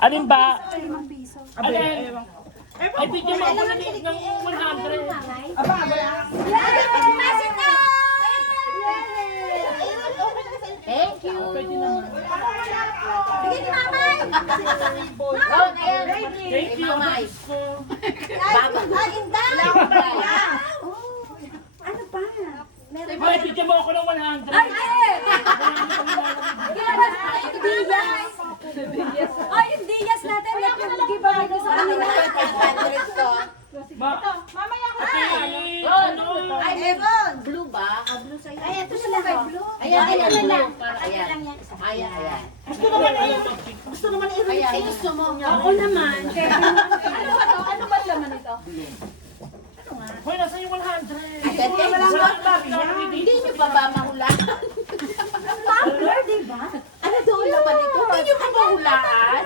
Alin ba? 5 piso. Alin? Ay, bigyan mo ako ng 100. Aba, Thank you. Pwede naman. Bigyan ni Mamay. Oh, ayan. Thank you. Mamay. Baba. Ay, Inday. Ano pa? Ay, bigyan mo ako ng 100. Ay, Diaz. Oh, yung Diaz natin. Nag-giveaway ko sa kanila. mamaya ko. Okay, Ron. ano? Ay, meron. Blue ba? Blue sa'yo. Ay, ito sila kay Blue. Ayan, ayan. Ayan lang. Para ayan. Ayan, ayan. Gusto naman i-release. Ayan. Gusto mo. Ako naman. Kaya Ano ba laman ito? Hoy, nasa yung 100. Hindi nyo pa ba mahulaan? tumbler, di ba? Ano doon naman ito? Hindi nyo pa mahulaan?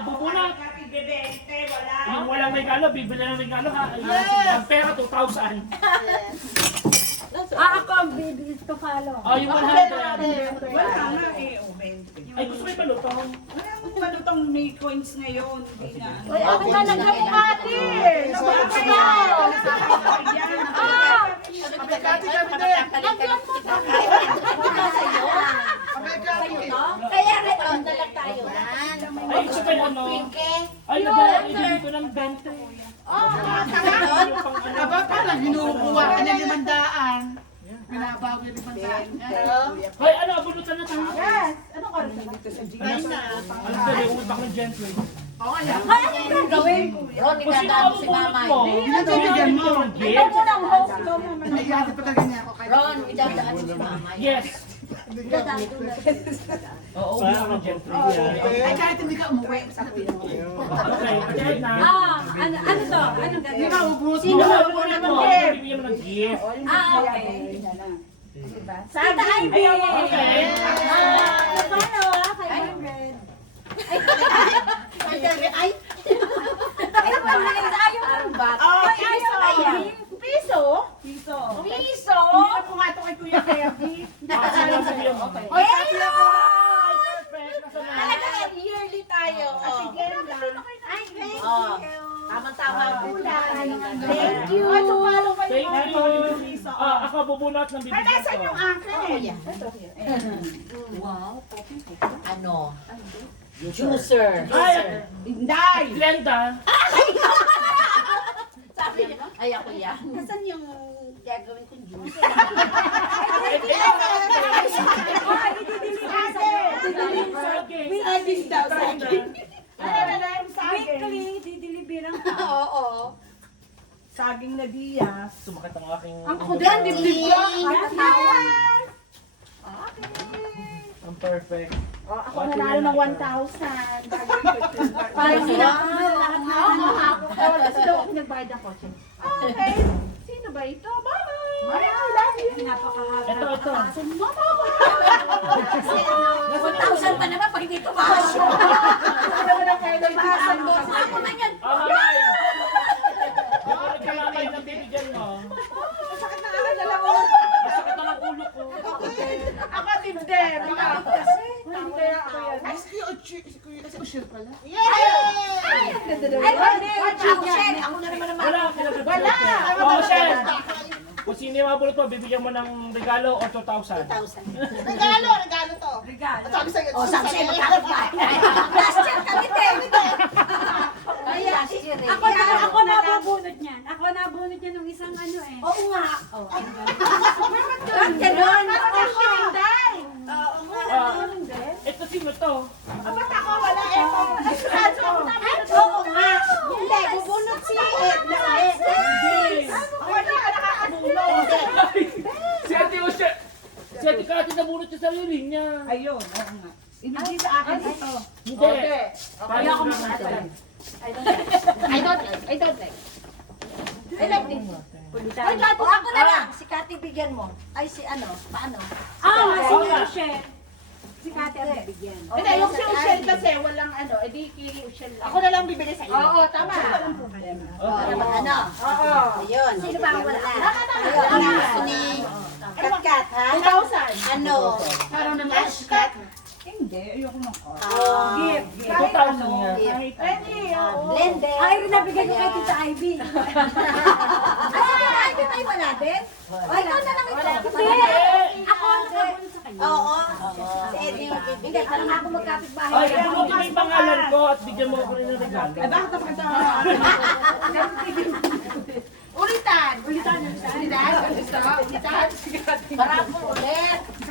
Bubunot. Yung walang regalo, bibili ng regalo ha. Ang pera, 2,000. Ako ang baby to follow. Yung 100. Wala nga eh, o 20. Ay, gusto ko yung balutong. Wala mo ba itong may coins ngayon? Hindi na. Uy, ako na lang kami ate. Kaya rin, dalag tayo. Ay, gusto ko yung ano. Ay, nag-ibigay ko ng 20. Aba, parang hinukuha ka ng 500. Binabawi 500. Hoy, ano, abulutan na tayo. Yes! Ano ka rin dito sa Ngayon na. Ano ko, may utak ng gentry. Oo, ayan. Gawin. Ron, Kung sino inadaan ako mo si bubunot Mamay. mo, Bibigyan mo. ng gift. Naiyasin pa talaga niya ako. Ron, idadaan mo si Mamay. Yes. Oo, uwi ako ng gentry. Ay, kahit hindi ka umuwi. Okay, pagkain na. Ano to? Anong Hindi gagawin? ka ubus Sino mo. ba bubunot mo? Bibigyan mo ng gift. Okay. Sabi! Ivy! Okay. Paano 500. Ay, Ayaw mo. Oh, Ay, ayaw mo. Piso? Piso. piso. Hindi ko nga ito kay Kuya Kirby. Ano sabihin mo? Oy, Perfect. Nasa na? talaga yearly tayo. Sige lang. Ay, thank Oh. you. Tama-tama ang kulay. Thank you. Ay, tumalo kayo. Thank Ay, you. piso. Ako bubunot ng Ay, bibigyan nasan ko. yung akin? Ano? Juicer. Ay, Inday! Glenda. Sabi niya, ay ako yan. Nasaan yung gagawin kong juice? Saging daw, saging. Ano na yung saging? Weekly, dideliveran ka. Oo. Saging na Diaz. Sumakit ang aking... Ang kudan, dibdib ko. Ang perfect. Ako nanalo ng 1,000. Parang sila lahat na sila ako nagbayad ng kotse. Okay. Sino ba ito? Bye! I love you. Napakahaba. Ito. 1,000 pa naman pag hindi tumakas. Ano mo na kayo ng Ako na yan. Mamay! Yung kalamay ng bibigyan mo. Sakit na akin na lang ako. Masakit na ang ulo ko. Ako timder. Kasi. Timder ako yan. Ay, si Ushir pala. Yay! Ay, Ako na naman naman. Wala. Wala! Oh, Shen. Kung sino yung mabulot mo, bibigyan mo ng regalo o 2,000. Regalo to. regalo. Sabi sa'yo. O, sabi sa'yo, magkakot ba? Last year kami din. Ako na bubunot niyan. Ako na bunot niyan ng isang ano eh. Oo nga. Bakit ganun? Tinday. Ito sino to? Ba't ako wala eh? Ay, sigurado ako namin. Oo nga. Hindi, bubunot si Edna ulit. Wala ka nakakabulong. Si Ate Osha. Si Ate Kati nabunot sa sarili niya. Ayun, oo nga. Ibigay sa akin ito. Hindi. Ayaw ko mag-atay. I don't like. I like this. Ay, ako na lang. Si Kati bigyan mo. Ay, si ano? Paano? Si Michelle. Si Kati ang bibigyan. Hindi, yung si Ushel kasi walang ano, edi kay Ushel lang. Ako na lang bibili sa iyo. Oo, tama. Walang problema. Ano? Oo. Ayun. Sino ba ang wala? Tama. Ayun, ang gusto ni Katkat, ha? 2,000. Ano? Parang naman. Cash cut? Hindi, ayoko ng card. Oh. Gift. 2,000 nga. Pwede, oo. Blended. Ay, rin nabigay ko kay Tita Ivy. Ay, sige, ay, di tayo wala din? O, ikaw na lang ito. Hindi. Ako ang nakabunod sa kanya. Oo. Si Eddie. Hindi, parang ako magkapit-bahay. Ay, ano mo yung pangalan ko at bigyan mo ako rin ng regalo. Bakit ako ito? Ulitan. Ulitan. Ulitan. Ulitan. Ulitan.